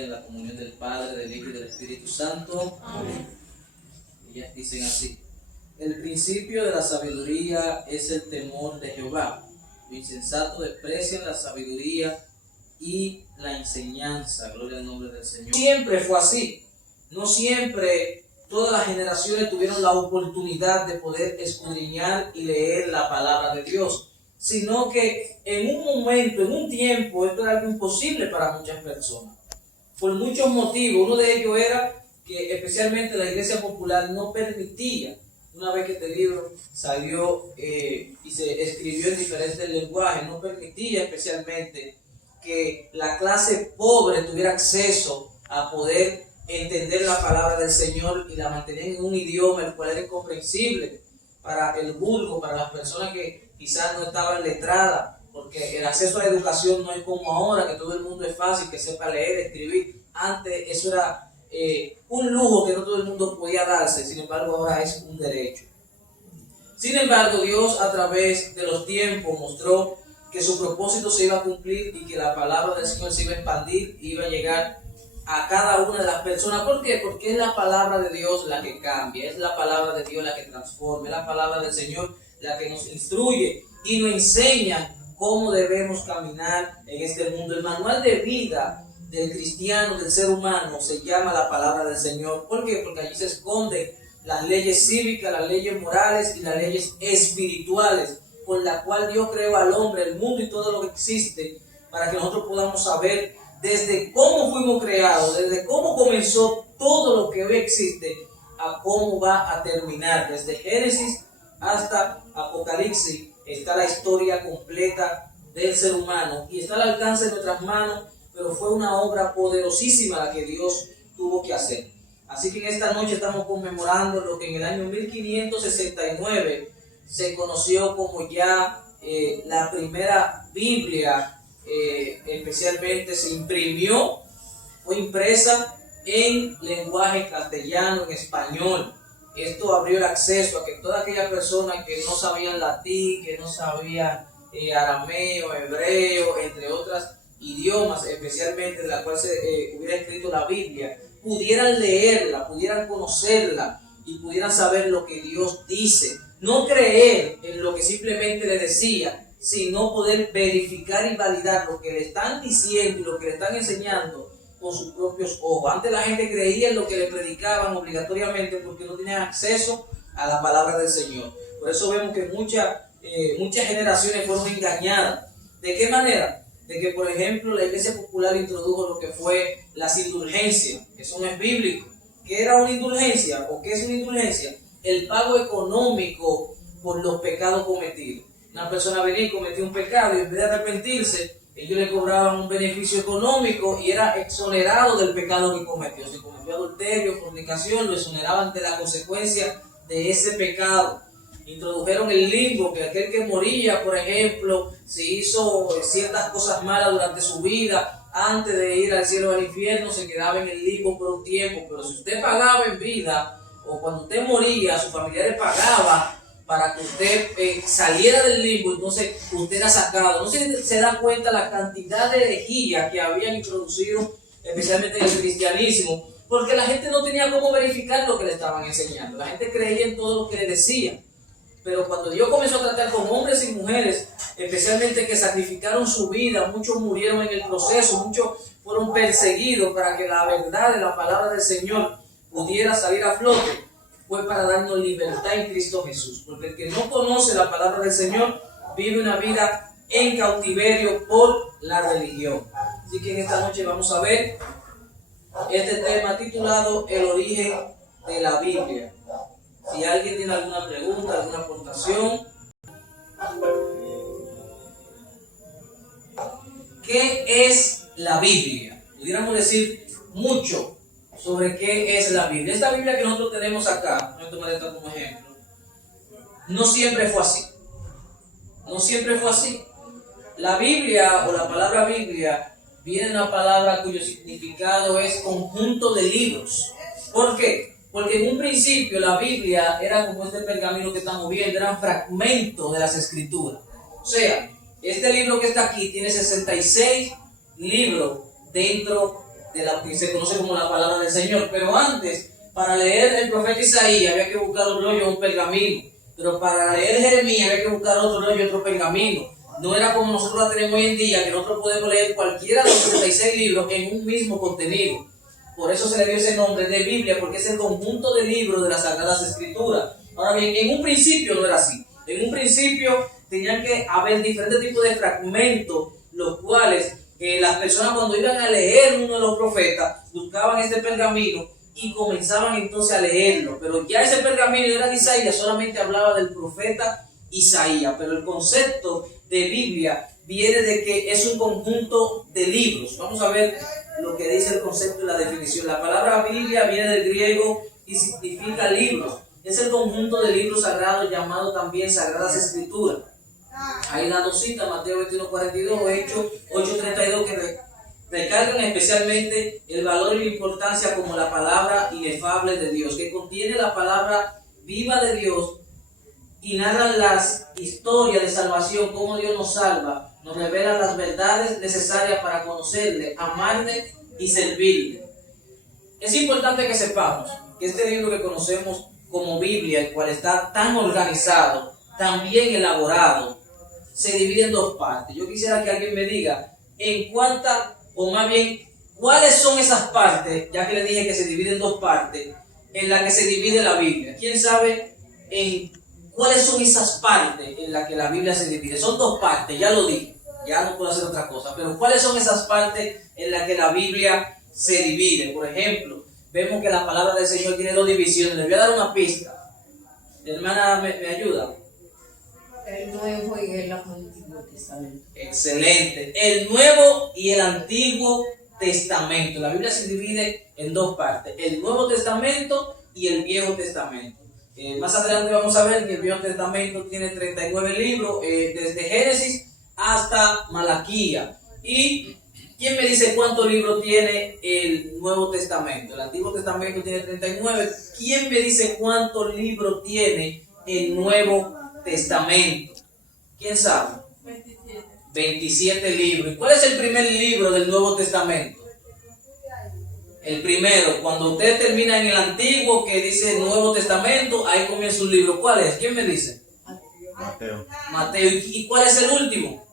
En la comunión del Padre, del Hijo y del Espíritu Santo. Amén. Ellas dicen así: el principio de la sabiduría es el temor de Jehová. Los insensatos desprecian la sabiduría y la enseñanza. Gloria al nombre del Señor. Siempre fue así. No siempre todas las generaciones tuvieron la oportunidad de poder escudriñar y leer la palabra de Dios, sino que en un momento, en un tiempo, esto era algo imposible para muchas personas. Por muchos motivos. Uno de ellos era que especialmente la Iglesia Popular no permitía, una vez que este libro salió y se escribió en diferentes lenguajes, no permitía especialmente que la clase pobre tuviera acceso a poder entender la palabra del Señor, y la mantenían en un idioma el cual era incomprensible para el vulgo, para las personas que quizás no estaban letradas, porque el acceso a la educación no es como ahora, que todo el mundo es fácil, que sepa leer, escribir. Antes eso era un lujo que no todo el mundo podía darse, sin embargo ahora es un derecho. Sin embargo, Dios a través de los tiempos mostró que su propósito se iba a cumplir y que la palabra del Señor se iba a expandir y iba a llegar a cada una de las personas. ¿Por qué? Porque es la palabra de Dios la que cambia, es la palabra de Dios la que transforma, es la palabra del Señor la que nos instruye y nos enseña cómo debemos caminar en este mundo. El manual de vida del cristiano, del ser humano, se llama la palabra del Señor. ¿Por qué? Porque allí se esconden las leyes cívicas, las leyes morales y las leyes espirituales, por la cual Dios creó al hombre, el mundo y todo lo que existe, para que nosotros podamos saber desde cómo fuimos creados, desde cómo comenzó todo lo que hoy existe, a cómo va a terminar. Desde Génesis hasta Apocalipsis está la historia completa del ser humano y está al alcance de nuestras manos, pero fue una obra poderosísima la que Dios tuvo que hacer. Así que en esta noche estamos conmemorando lo que en el año 1569 se conoció como ya la primera Biblia. Especialmente se imprimió, fue impresa en lenguaje castellano, en español. Esto abrió el acceso a que todas aquellas personas que no sabían latín, que no sabían arameo, hebreo, entre otros idiomas, especialmente de la cual se hubiera escrito la Biblia, pudieran leerla, pudieran conocerla y pudieran saber lo que Dios dice. No creer en lo que simplemente le decía, sino poder verificar y validar lo que le están diciendo y lo que le están enseñando con sus propios ojos. Antes la gente creía en lo que le predicaban obligatoriamente porque no tenían acceso a la palabra del Señor. Por eso vemos que muchas generaciones fueron engañadas. ¿De qué manera? De que, por ejemplo, la Iglesia Popular introdujo lo que fue las indulgencias. Eso no es bíblico. ¿Qué era una indulgencia o qué es una indulgencia? El pago económico por los pecados cometidos. Una persona venía y cometía un pecado y en vez de arrepentirse, ellos le cobraban un beneficio económico y era exonerado del pecado que cometió. Si cometió adulterio, fornicación, lo exoneraban de la consecuencia de ese pecado. Introdujeron el limbo, que aquel que moría, por ejemplo, si hizo ciertas cosas malas durante su vida, antes de ir al cielo o al infierno, se quedaba en el limbo por un tiempo. Pero si usted pagaba en vida, o cuando usted moría, sus familiares pagaban para que usted saliera del limbo, entonces usted era sacado. No se da cuenta la cantidad de herejías que habían introducido, especialmente en el cristianismo, porque la gente no tenía cómo verificar lo que le estaban enseñando. La gente creía en todo lo que le decían. Pero cuando Dios comenzó a tratar con hombres y mujeres, especialmente que sacrificaron su vida, muchos murieron en el proceso, muchos fueron perseguidos para que la verdad de la palabra del Señor pudiera salir a flote, fue para darnos libertad en Cristo Jesús. Porque el que no conoce la palabra del Señor vive una vida en cautiverio por la religión. Así que en esta noche vamos a ver este tema titulado El origen de la Biblia. Si alguien tiene alguna pregunta, alguna aportación. ¿Qué es la Biblia? Pudiéramos decir mucho sobre qué es la Biblia. Esta Biblia que nosotros tenemos acá, voy a tomar esta como ejemplo, no siempre fue así. No siempre fue así. La Biblia o la palabra Biblia viene de una palabra cuyo significado es conjunto de libros. ¿Por qué? Porque en un principio la Biblia era como este pergamino que estamos viendo, eran fragmentos de las Escrituras. O sea, este libro que está aquí tiene 66 libros dentro de la que se conoce como la palabra del Señor. Pero antes, para leer el profeta Isaías había que buscar un rollo, un pergamino. Pero para leer Jeremías había que buscar otro rollo, otro pergamino. No era como nosotros la tenemos hoy en día, que nosotros podemos leer cualquiera de los 36 libros en un mismo contenido. Por eso se le dio ese nombre de Biblia, porque es el conjunto de libros de las Sagradas Escrituras. Ahora bien, en un principio no era así. En un principio tenían que haber diferentes tipos de fragmentos, los cuales las personas cuando iban a leer uno de los profetas, buscaban este pergamino y comenzaban entonces a leerlo. Pero ya ese pergamino era de Isaías, solamente hablaba del profeta Isaías. Pero el concepto de Biblia viene de que es un conjunto de libros. Vamos a ver lo que dice el concepto y la definición. La palabra Biblia viene del griego y significa libros. Es el conjunto de libros sagrados llamado también Sagradas Escrituras. Hay las dos citas, Mateo 21:42, Hechos 8:32, que recargan especialmente el valor y la importancia como la palabra inefable de Dios, que contiene la palabra viva de Dios y narran las historias de salvación, cómo Dios nos salva, nos revela las verdades necesarias para conocerle, amarle y servirle. Es importante que sepamos que este libro que conocemos como Biblia, el cual está tan organizado, tan bien elaborado, se divide en dos partes. Yo quisiera que alguien me diga en cuántas, o más bien, cuáles son esas partes, ya que le dije que se divide en dos partes, en las que se divide la Biblia. ¿Quién sabe en cuáles son esas partes en las que la Biblia se divide? Son dos partes, ya lo dije, ya no puedo hacer otra cosa, pero ¿cuáles son esas partes en las que la Biblia se divide? Por ejemplo, vemos que la palabra del Señor tiene dos divisiones. Les voy a dar una pista. Hermana, ¿me ayuda? El Nuevo y el Antiguo Testamento. Excelente. El Nuevo y el Antiguo Testamento. La Biblia se divide en dos partes: el Nuevo Testamento y el Viejo Testamento. Más adelante vamos a ver que el Viejo Testamento tiene 39 libros, desde Génesis hasta Malaquías. ¿Y quién me dice cuántos libros tiene el Nuevo Testamento? El Antiguo Testamento tiene 39. ¿Quién me dice cuántos libros tiene el Nuevo Testamento? ¿Quién sabe? 27 libros. ¿Y cuál es el primer libro del Nuevo Testamento? El primero. Cuando usted termina en el Antiguo, que dice Nuevo Testamento, ahí comienza un libro. ¿Cuál es? ¿Quién me dice? Mateo. Mateo. ¿Y cuál es el último?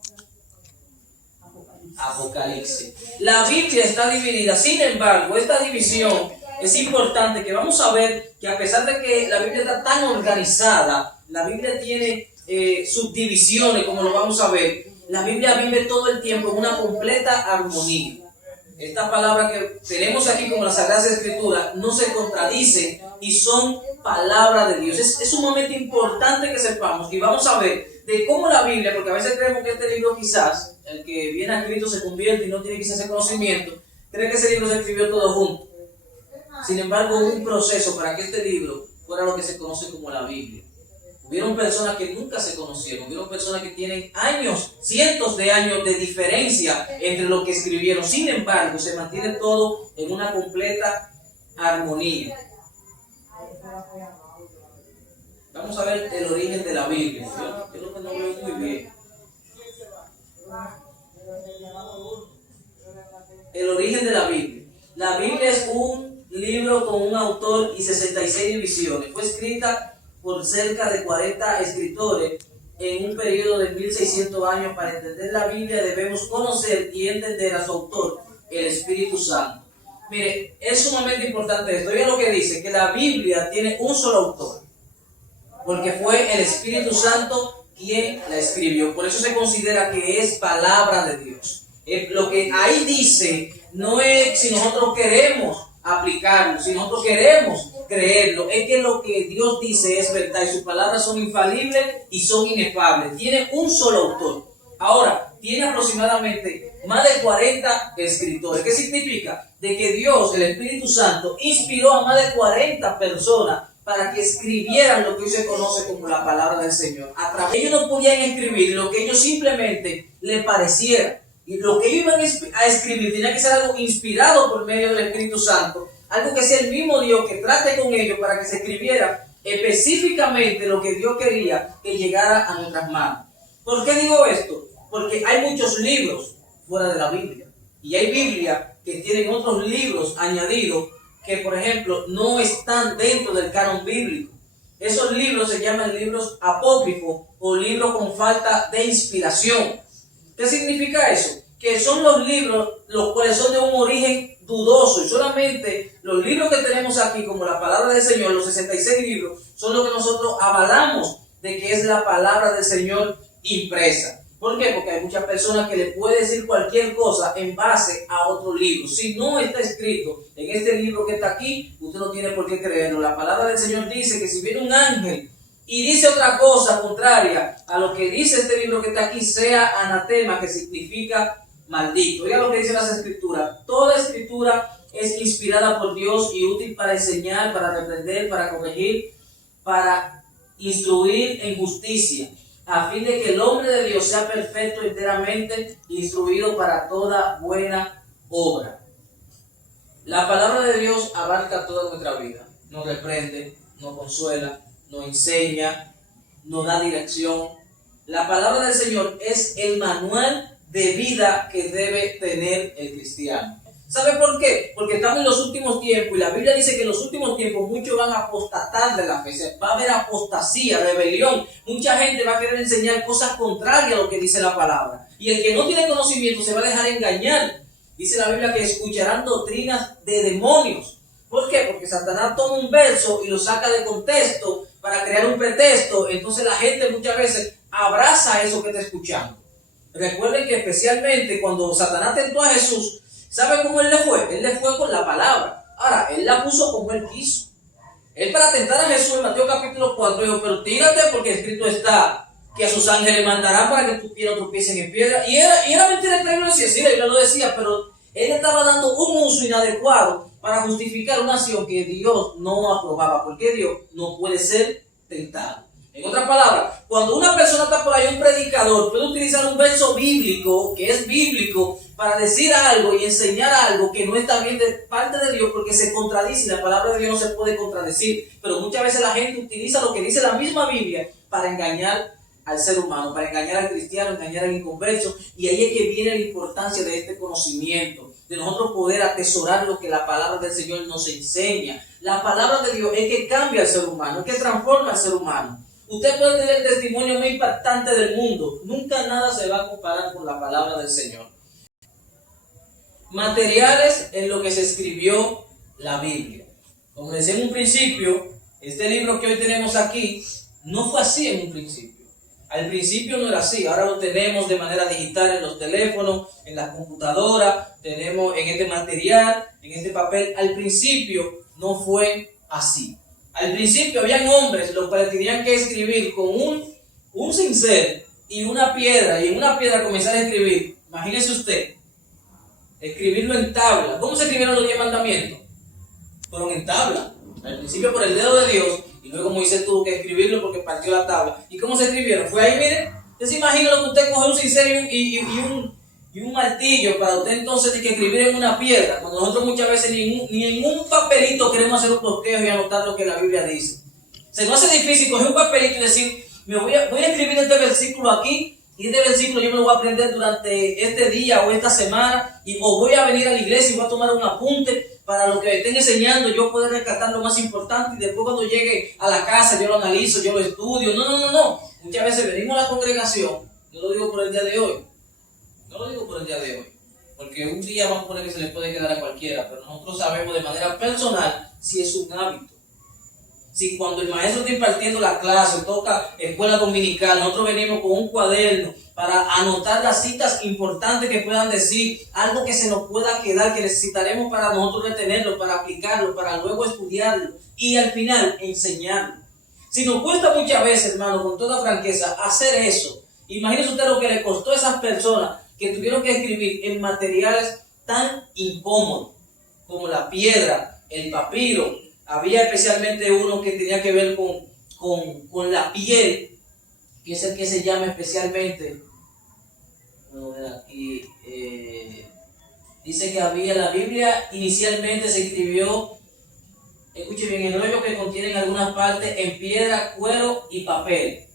Apocalipsis. La Biblia está dividida. Sin embargo, esta división es importante, que vamos a ver que a pesar de que la Biblia está tan organizada, la Biblia tiene subdivisiones, como lo vamos a ver. La Biblia vive todo el tiempo en una completa armonía. Esta palabra que tenemos aquí como las Sagradas Escrituras no se contradicen y son palabra de Dios. Es sumamente importante que sepamos, y vamos a ver de cómo la Biblia, porque a veces creemos que este libro quizás, el que viene a Cristo se convierte y no tiene quizás ese conocimiento, cree que ese libro se escribió todo junto. Sin embargo, hubo un proceso para que este libro fuera lo que se conoce como la Biblia. Hubieron personas que nunca se conocieron, hubieron personas que tienen años, cientos de años de diferencia entre lo que escribieron. Sin embargo, se mantiene todo en una completa armonía. Vamos a ver el origen de la Biblia. Yo lo que no veo muy bien. El origen de la Biblia. La Biblia es un libro con un autor y 66 divisiones. Fue escrita por cerca de 40 escritores en un periodo de 1600 años. Para entender la Biblia debemos conocer y entender a su autor, el Espíritu Santo. Mire, es sumamente importante esto. Oiga lo que dice, que la Biblia tiene un solo autor, porque fue el Espíritu Santo quien la escribió. Por eso se considera que es palabra de Dios. Lo que ahí dice no es si nosotros queremos aplicarlo, si nosotros queremos creerlo, es que lo que Dios dice es verdad y sus palabras son infalibles y son inefables. Tiene un solo autor. Ahora, tiene aproximadamente más de 40 escritores. ¿Qué significa? De que Dios, el Espíritu Santo, inspiró a más de 40 personas para que escribieran lo que hoy se conoce como la palabra del Señor. Ellos no podían escribir lo que ellos simplemente les pareciera. Y lo que ellos iban a escribir tenía que ser algo inspirado por medio del Espíritu Santo. Algo que sea el mismo Dios que trate con ellos para que se escribiera específicamente lo que Dios quería que llegara a nuestras manos. ¿Por qué digo esto? Porque hay muchos libros fuera de la Biblia. Y hay Biblias que tienen otros libros añadidos que, por ejemplo, no están dentro del canon bíblico. Esos libros se llaman libros apócrifos o libros con falta de inspiración. ¿Qué significa eso? Que son los libros los cuales son de un origen dudoso, y solamente los libros que tenemos aquí, como la palabra del Señor, los 66 libros, son los que nosotros avalamos de que es la palabra del Señor impresa. ¿Por qué? Porque hay muchas personas que le pueden decir cualquier cosa en base a otro libro. Si no está escrito en este libro que está aquí, usted no tiene por qué creerlo. La palabra del Señor dice que si viene un ángel y dice otra cosa contraria a lo que dice este libro que está aquí, sea anatema, que significa maldito. Oiga lo que dice las escrituras. Toda escritura es inspirada por Dios y útil para enseñar, para reprender, para corregir, para instruir en justicia, a fin de que el hombre de Dios sea perfecto, enteramente instruido para toda buena obra. La palabra de Dios abarca toda nuestra vida. Nos reprende, nos consuela, nos enseña, nos da dirección. La palabra del Señor es el manual de vida que debe tener el cristiano. ¿Sabe por qué? Porque estamos en los últimos tiempos y la Biblia dice que en los últimos tiempos muchos van a apostatar de la fe. Va a haber apostasía, rebelión. Mucha gente va a querer enseñar cosas contrarias a lo que dice la palabra. Y el que no tiene conocimiento se va a dejar engañar. Dice la Biblia que escucharán doctrinas de demonios. ¿Por qué? Porque Satanás toma un verso y lo saca de contexto para crear un pretexto. Entonces la gente muchas veces abraza eso que está escuchando. Recuerden que especialmente cuando Satanás tentó a Jesús, ¿sabe cómo él le fue? Él le fue con la palabra. Ahora, él la puso como él quiso. Él, para tentar a Jesús en Mateo capítulo 4 dijo: pero tírate, porque escrito está que a sus ángeles mandarán para que tus pies no tropiecen en piedra. Y era mentira que él lo decía. Sí, él lo decía, pero él estaba dando un uso inadecuado para justificar una acción que Dios no aprobaba, porque Dios no puede ser tentado. En otras palabras, cuando una persona está por ahí, un predicador puede utilizar un verso bíblico, que es bíblico, para decir algo y enseñar algo que no está bien de parte de Dios, porque se contradice, y la palabra de Dios no se puede contradecir. Pero muchas veces la gente utiliza lo que dice la misma Biblia para engañar al ser humano, para engañar al cristiano, engañar al inconverso, y ahí es que viene la importancia de este conocimiento, de nosotros poder atesorar lo que la palabra del Señor nos enseña. La palabra de Dios es que cambia al ser humano, es que transforma al ser humano. Usted puede tener el testimonio más impactante del mundo, nunca nada se va a comparar con la palabra del Señor. Materiales en lo que se escribió la Biblia. Como decía en un principio, este libro que hoy tenemos aquí no fue así en un principio. Al principio no era así, ahora lo tenemos de manera digital en los teléfonos, en las computadoras, tenemos en este material, en este papel. Al principio no fue así. Al principio habían hombres los cuales tenían que escribir con un cincel y una piedra, y en una piedra comenzar a escribir. Imagínese usted, escribirlo en tabla. ¿Cómo se escribieron los 10 mandamientos? Fueron en tabla. Al principio por el dedo de Dios, y luego Moisés tuvo que escribirlo porque partió la tabla. ¿Y cómo se escribieron? Fue ahí, miren. Usted se imagina lo que usted coge un cincel y un martillo para usted entonces de que escribir en una piedra, cuando nosotros muchas veces ni en un papelito queremos hacer un bosquejo y anotar lo que la Biblia dice. Se nos hace difícil coger un papelito y decir: voy a escribir este versículo aquí, y este versículo yo me lo voy a aprender durante este día o esta semana, o voy a venir a la iglesia y voy a tomar un apunte para lo que estén enseñando, yo poder rescatar lo más importante, y después cuando llegue a la casa yo lo analizo, yo lo estudio. No. Muchas veces venimos a la congregación, yo lo digo por el día de hoy, porque un día vamos a poner que se le puede quedar a cualquiera, pero nosotros sabemos de manera personal si es un hábito. Si cuando el maestro está impartiendo la clase, toca escuela dominical, nosotros venimos con un cuaderno para anotar las citas importantes que puedan decir, algo que se nos pueda quedar, que necesitaremos para nosotros retenerlo, para aplicarlo, para luego estudiarlo y al final enseñarlo. Si nos cuesta muchas veces, hermano, con toda franqueza, hacer eso, imagínese usted lo que le costó a esas personas que tuvieron que escribir en materiales tan incómodos como la piedra, el papiro. Había especialmente uno que tenía que ver con la piel, que es el que se llama especialmente, aquí, dice que había la Biblia, inicialmente se escribió, escuche bien, el rollo que contienen algunas partes en piedra, cuero y papel.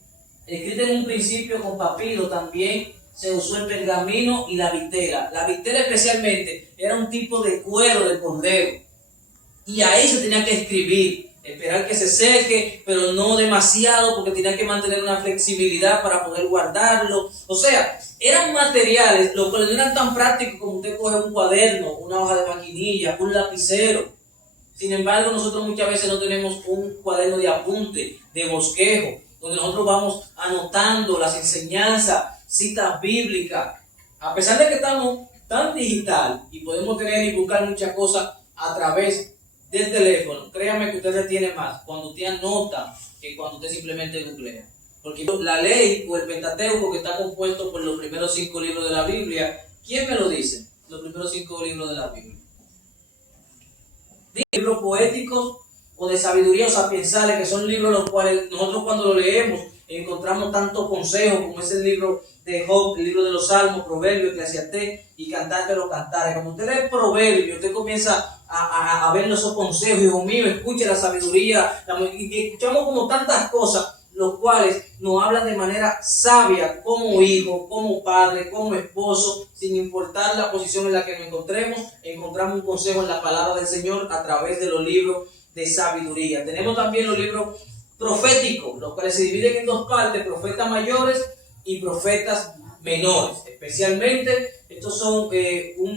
Escrito en un principio con papiro también se usó el pergamino y la vitela. La vitela especialmente era un tipo de cuero de cordero. Y ahí se tenía que escribir, esperar que se seque, pero no demasiado porque tenía que mantener una flexibilidad para poder guardarlo. O sea, eran materiales, los cuales no eran tan prácticos como usted coge un cuaderno, una hoja de maquinilla, un lapicero. Sin embargo, nosotros muchas veces no tenemos un cuaderno de apunte, de bosquejo, donde nosotros vamos anotando las enseñanzas, citas bíblicas. A pesar de que estamos tan digital y podemos tener y buscar muchas cosas a través del teléfono, créame que usted retiene más cuando usted anota que cuando usted simplemente googlea. Porque la ley o el Pentateuco, que está compuesto por los primeros 5 libros de la Biblia, ¿quién me lo dice? Los primeros 5 libros de la Biblia. Libros poéticos o de sabiduría o sapiensales, que son libros los cuales nosotros cuando lo leemos encontramos tanto consejo, como es el libro de Job, el libro de los Salmos, Proverbios, Eclesiastés y Cantar de los Cantares. Cuando usted lee Proverbios, usted comienza a ver esos consejos, hijo mío, escuche la sabiduría, y escuchamos como tantas cosas, los cuales nos hablan de manera sabia, como hijo, como padre, como esposo, sin importar la posición en la que nos encontremos, encontramos un consejo en la palabra del Señor a través de los libros de sabiduría. Tenemos también los libros proféticos, los cuales se dividen en 2 partes, profetas mayores y profetas menores. Especialmente, estos son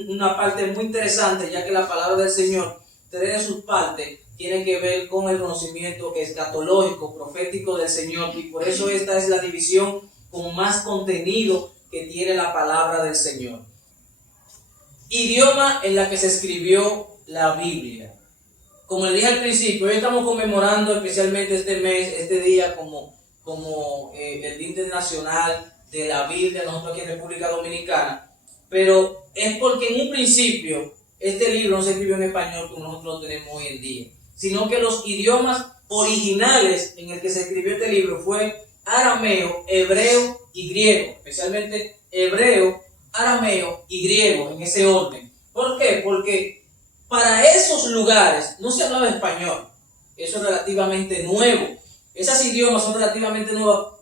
una parte muy interesante, ya que la palabra del Señor, 3 de sus partes, tienen que ver con el conocimiento escatológico, profético del Señor, y por eso esta es la división con más contenido que tiene la palabra del Señor. Idioma en la que se escribió la Biblia. Como le dije al principio, hoy estamos conmemorando especialmente este mes, este día como el Día Internacional de la Biblia, nosotros aquí en República Dominicana, pero es porque en un principio este libro no se escribió en español como nosotros lo tenemos hoy en día, sino que los idiomas originales en el que se escribió este libro fue arameo, hebreo y griego, especialmente hebreo, arameo y griego, en ese orden. ¿Por qué? Porque para esos lugares no se hablaba español. Eso es relativamente nuevo. Esos idiomas son relativamente nuevos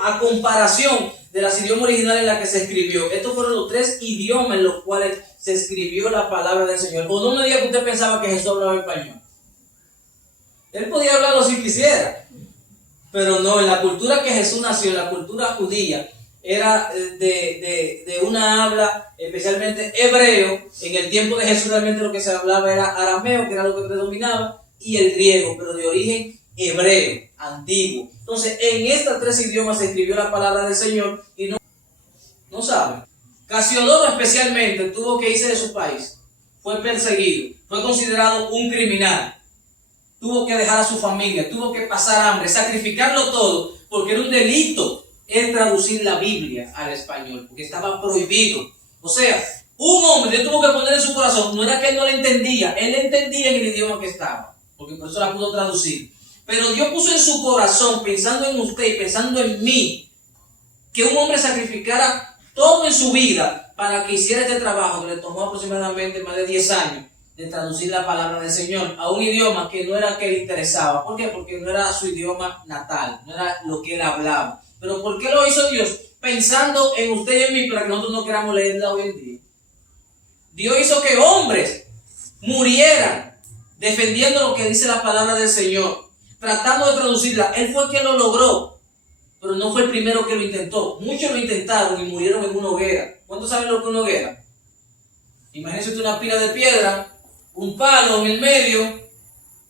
a comparación de los idiomas originales en los que se escribió. Estos fueron los 3 idiomas en los cuales se escribió la palabra del Señor. O no me diga que usted pensaba que Jesús hablaba español. Él podía hablarlo si quisiera, pero no, en la cultura que Jesús nació, en la cultura judía, era de una habla especialmente hebreo. En el tiempo de Jesús realmente lo que se hablaba era arameo, que era lo que predominaba, y el griego, pero de origen hebreo, antiguo. Entonces, en estos 3 idiomas se escribió la palabra del Señor y no saben. Casiodoro especialmente tuvo que irse de su país, fue perseguido, fue considerado un criminal. Tuvo que dejar a su familia, tuvo que pasar hambre, sacrificarlo todo, porque era un delito el traducir la Biblia al español, porque estaba prohibido. O sea, un hombre le tuvo que poner en su corazón, no era que él no le entendía, él le entendía en el idioma que estaba, porque por eso la pudo traducir. Pero Dios puso en su corazón, pensando en usted y pensando en mí, que un hombre sacrificara todo en su vida para que hiciera este trabajo, que le tomó aproximadamente más de 10 años, de traducir la palabra del Señor a un idioma que no era que le interesaba. ¿Por qué? Porque no era su idioma natal, no era lo que él hablaba. ¿Pero por qué lo hizo Dios? Pensando en usted y en mí para que nosotros no queramos leerla hoy en día. Dios hizo que hombres murieran defendiendo lo que dice la palabra del Señor, tratando de traducirla. Él fue el que lo logró, pero no fue el primero que lo intentó. Muchos lo intentaron y murieron en una hoguera. ¿Cuántos saben lo que es una hoguera? Imagínense usted una pila de piedra, un palo en el medio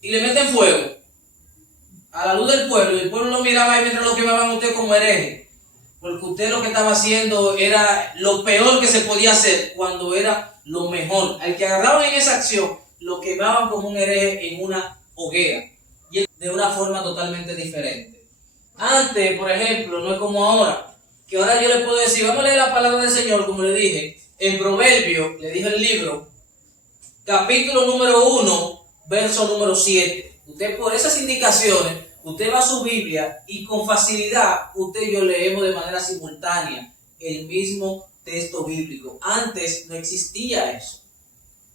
y le meten fuego a la luz del pueblo, y el pueblo lo miraba ahí mientras lo quemaban a usted como hereje, porque usted lo que estaba haciendo era lo peor que se podía hacer cuando era lo mejor. Al que agarraban en esa acción lo quemaban como un hereje en una hoguera, y de una forma totalmente diferente. Antes, por ejemplo, no es como ahora, que ahora yo le puedo decir, vamos a leer la palabra del Señor, como le dije, en Proverbios, le dije el libro, capítulo número 1, verso número 7. Usted por esas indicaciones, usted va a su Biblia y con facilidad usted y yo leemos de manera simultánea el mismo texto bíblico. Antes no existía eso.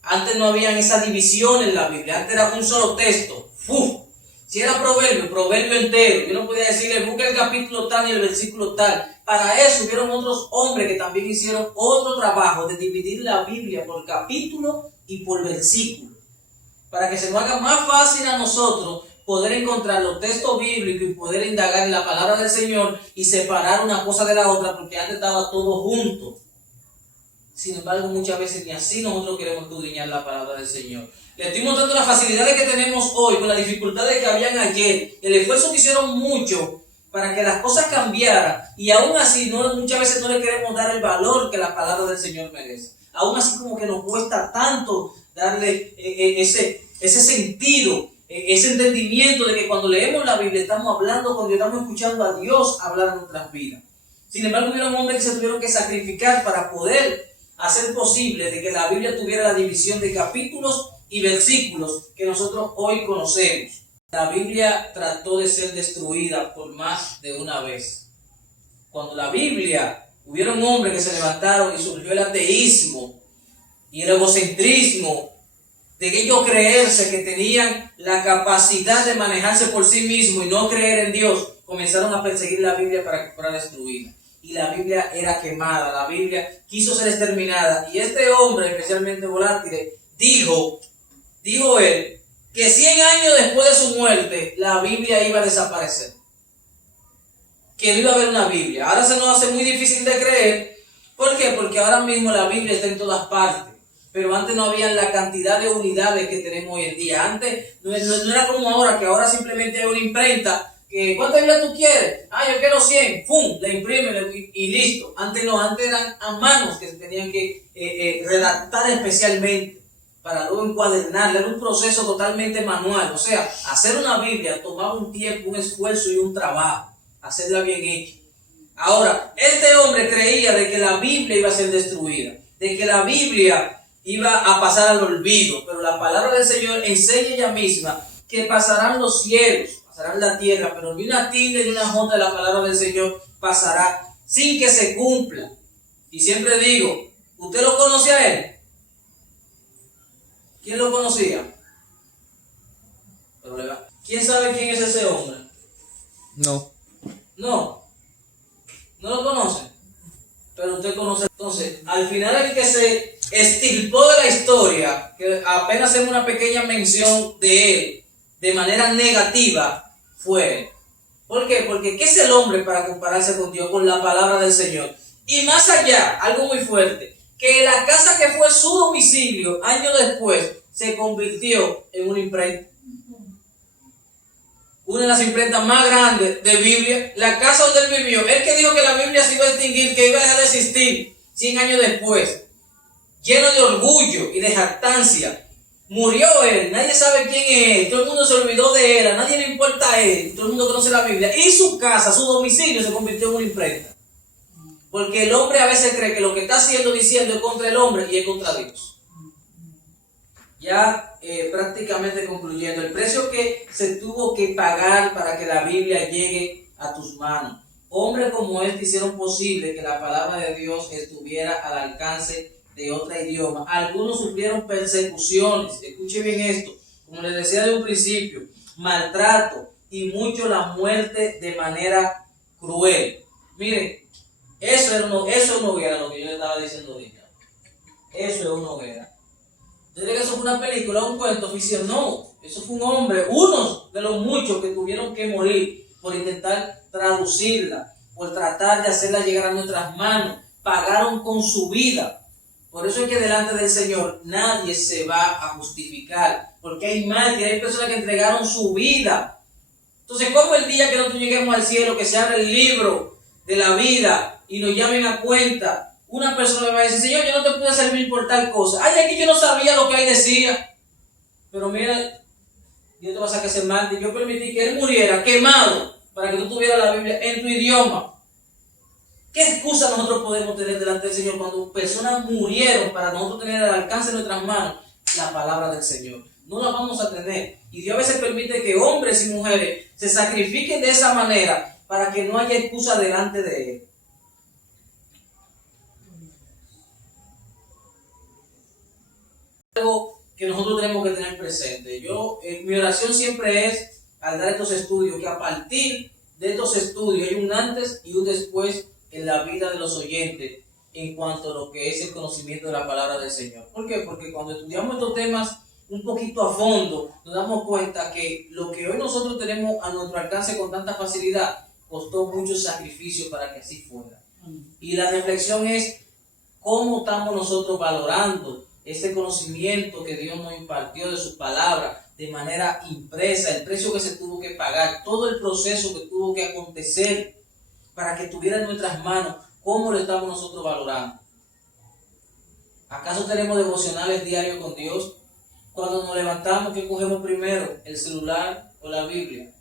Antes no había esa división en la Biblia. Antes era un solo texto. Si era proverbio, proverbio entero. Yo no podía decirle, busca el capítulo tal y el versículo tal. Para eso hubieron otros hombres que también hicieron otro trabajo de dividir la Biblia por capítulo y por versículo. Para que se nos haga más fácil a nosotros poder encontrar los textos bíblicos y poder indagar en la palabra del Señor y separar una cosa de la otra, porque antes estaba todo junto. Sin embargo, muchas veces ni así nosotros queremos escudriñar la palabra del Señor. Le estoy mostrando las facilidades que tenemos hoy con las dificultades que habían ayer, el esfuerzo que hicieron mucho para que las cosas cambiaran, y aún así muchas veces no le queremos dar el valor que la palabra del Señor merece. Aún así como que nos cuesta tanto darle ese sentido, ese entendimiento de que cuando leemos la Biblia estamos hablando con Dios, estamos escuchando a Dios hablar en nuestras vidas. Sin embargo, hubieron hombres que se tuvieron que sacrificar para poder hacer posible de que la Biblia tuviera la división de capítulos y versículos que nosotros hoy conocemos. La Biblia trató de ser destruida por más de una vez. Cuando la Biblia, hubieron hombres que se levantaron y surgió el ateísmo y el egocentrismo de ellos creerse que tenían la capacidad de manejarse por sí mismos y no creer en Dios, comenzaron a perseguir la Biblia para que fuera destruida. Y la Biblia era quemada, la Biblia quiso ser exterminada. Y este hombre, especialmente Volátile, dijo él, que 100 años después de su muerte, la Biblia iba a desaparecer. Que no iba a haber una Biblia. Ahora se nos hace muy difícil de creer. ¿Por qué? Porque ahora mismo la Biblia está en todas partes. Pero antes no había la cantidad de unidades que tenemos hoy en día. Antes no era como ahora, que ahora simplemente hay una imprenta. ¿Cuántas Biblias tú quieres? Yo quiero 100. ¡Pum! Le imprimen y listo. Antes no, antes eran a manos que se tenían que redactar especialmente para luego encuadernarla. Era un proceso totalmente manual. O sea, hacer una Biblia tomaba un tiempo, un esfuerzo y un trabajo. Hacerla bien hecha. Ahora, este hombre creía de que la Biblia iba a ser destruida, de que la Biblia iba a pasar al olvido, pero la palabra del Señor enseña ella misma que pasarán los cielos, pasarán la tierra, pero ni una tilde ni una jota de la palabra del Señor pasará sin que se cumpla. Y siempre digo, ¿usted lo conocía a él? ¿Quién lo conocía? ¿Quién sabe quién es ese hombre? No. No lo conoce, pero usted conoce. Entonces, al final el que se extirpó de la historia, que apenas hacemos una pequeña mención de él, de manera negativa, fue él. ¿Por qué? Porque ¿qué es el hombre para compararse con Dios, con la palabra del Señor? Y más allá, algo muy fuerte, que la casa que fue su domicilio, años después, se convirtió en una imprenta. Una de las imprentas más grandes de Biblia, la casa donde él vivió, él que dijo que la Biblia se iba a extinguir, que iba a dejar de existir 100 años después, lleno de orgullo y de jactancia, murió él, nadie sabe quién es él, todo el mundo se olvidó de él, a nadie le importa a él, todo el mundo conoce la Biblia, y su casa, su domicilio se convirtió en una imprenta, porque el hombre a veces cree que lo que está haciendo, diciendo es contra el hombre y es contra Dios. Ya prácticamente concluyendo, el precio que se tuvo que pagar para que la Biblia llegue a tus manos. Hombres como este hicieron posible que la palabra de Dios estuviera al alcance de otro idioma. Algunos sufrieron persecuciones, escuche bien esto, como les decía de un principio, maltrato y mucho la muerte de manera cruel. Miren, eso es una hoguera, lo que yo le estaba diciendo ahorita. Eso es una hoguera. ¿Usted cree que eso fue una película, un cuento ficción? No, eso fue un hombre, uno de los muchos que tuvieron que morir por intentar traducirla, por tratar de hacerla llegar a nuestras manos. Pagaron con su vida. Por eso es que delante del Señor nadie se va a justificar, porque hay mártires, hay personas que entregaron su vida. Entonces, ¿cómo el día que nosotros lleguemos al cielo, que se abra el libro de la vida y nos llamen a cuenta, una persona me va a decir, Señor, yo no te pude servir por tal cosa? Aquí yo no sabía lo que ahí decía. Pero mira, Dios te va a sacar ese mártir. Yo permití que él muriera quemado para que tú tuvieras la Biblia en tu idioma. ¿Qué excusa nosotros podemos tener delante del Señor cuando personas murieron para nosotros tener al alcance de nuestras manos la palabra del Señor? No la vamos a tener. Y Dios a veces permite que hombres y mujeres se sacrifiquen de esa manera para que no haya excusa delante de Él. Algo que nosotros tenemos que tener presente. Mi oración siempre es al dar estos estudios, que a partir de estos estudios hay un antes y un después en la vida de los oyentes en cuanto a lo que es el conocimiento de la palabra del Señor. ¿Por qué? Porque cuando estudiamos estos temas un poquito a fondo, nos damos cuenta que lo que hoy nosotros tenemos a nuestro alcance con tanta facilidad costó mucho sacrificio para que así fuera. Y la reflexión es cómo estamos nosotros valorando ese conocimiento que Dios nos impartió de su palabra de manera impresa, el precio que se tuvo que pagar, todo el proceso que tuvo que acontecer para que estuviera en nuestras manos, cómo lo estamos nosotros valorando. ¿Acaso tenemos devocionales diarios con Dios? Cuando nos levantamos, ¿qué cogemos primero? ¿El celular o la Biblia?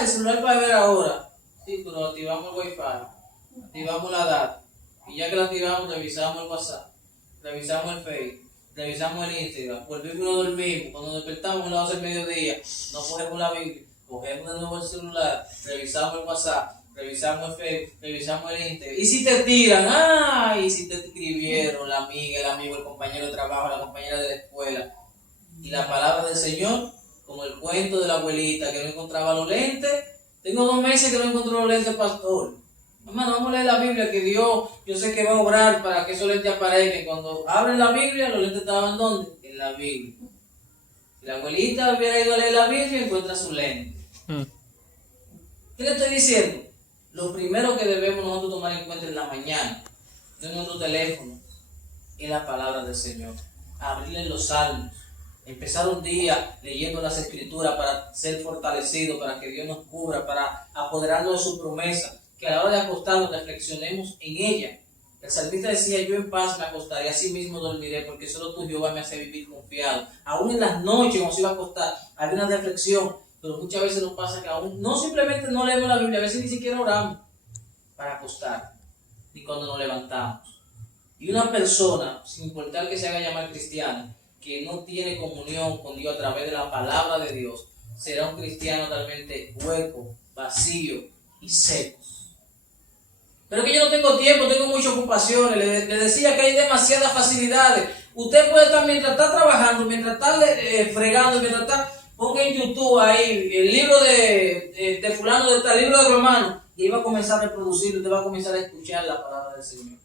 El celular para ver ahora. Sí, pero activamos el Wi-Fi, activamos la data. Y ya que la activamos, revisamos el WhatsApp, revisamos el Facebook, revisamos el Instagram, volvimos y nos dormimos. Cuando nos despertamos a las 12 del mediodía, no cogemos la Biblia, cogemos de nuevo el celular, revisamos el WhatsApp, revisamos el Facebook, revisamos el Instagram. Y si te tiran, y si te escribieron la amiga, el amigo, el compañero de trabajo, la compañera de la escuela. Y la palabra del Señor, como el cuento de la abuelita que no encontraba los lentes. Tengo 2 meses que no encontró los lentes, pastor. Hermano, vamos a leer la Biblia, que Dios, yo sé que va a obrar para que esos lentes aparezcan. Cuando abren la Biblia, los lentes estaban ¿dónde? En la Biblia. Si la abuelita hubiera ido a leer la Biblia, encuentra sus lentes. ¿Qué le estoy diciendo? Lo primero que debemos nosotros tomar en cuenta en la mañana, en nuestro teléfono, es la palabra del Señor. Abrirle los salmos. Empezar un día leyendo las Escrituras para ser fortalecido, para que Dios nos cubra, para apoderarnos de su promesa, que a la hora de acostarnos reflexionemos en ella. El salmista decía, yo en paz me acostaré, así mismo dormiré, porque solo tú, Jehová, me hace vivir confiado. Aún en las noches, cuando se iba a acostar, había una reflexión, pero muchas veces nos pasa que aún no simplemente no leemos la Biblia, a veces ni siquiera oramos para acostar, ni cuando nos levantamos. Y una persona, sin importar que se haga llamar cristiana, que no tiene comunión con Dios a través de la palabra de Dios, será un cristiano realmente hueco, vacío y seco. Pero que yo no tengo tiempo, tengo muchas ocupaciones. Le decía que hay demasiadas facilidades. Usted puede estar, mientras está trabajando, mientras está fregando, mientras está, ponga en YouTube ahí el libro de fulano, el libro de Romanos, y va a comenzar a reproducir, usted va a comenzar a escuchar la palabra del Señor.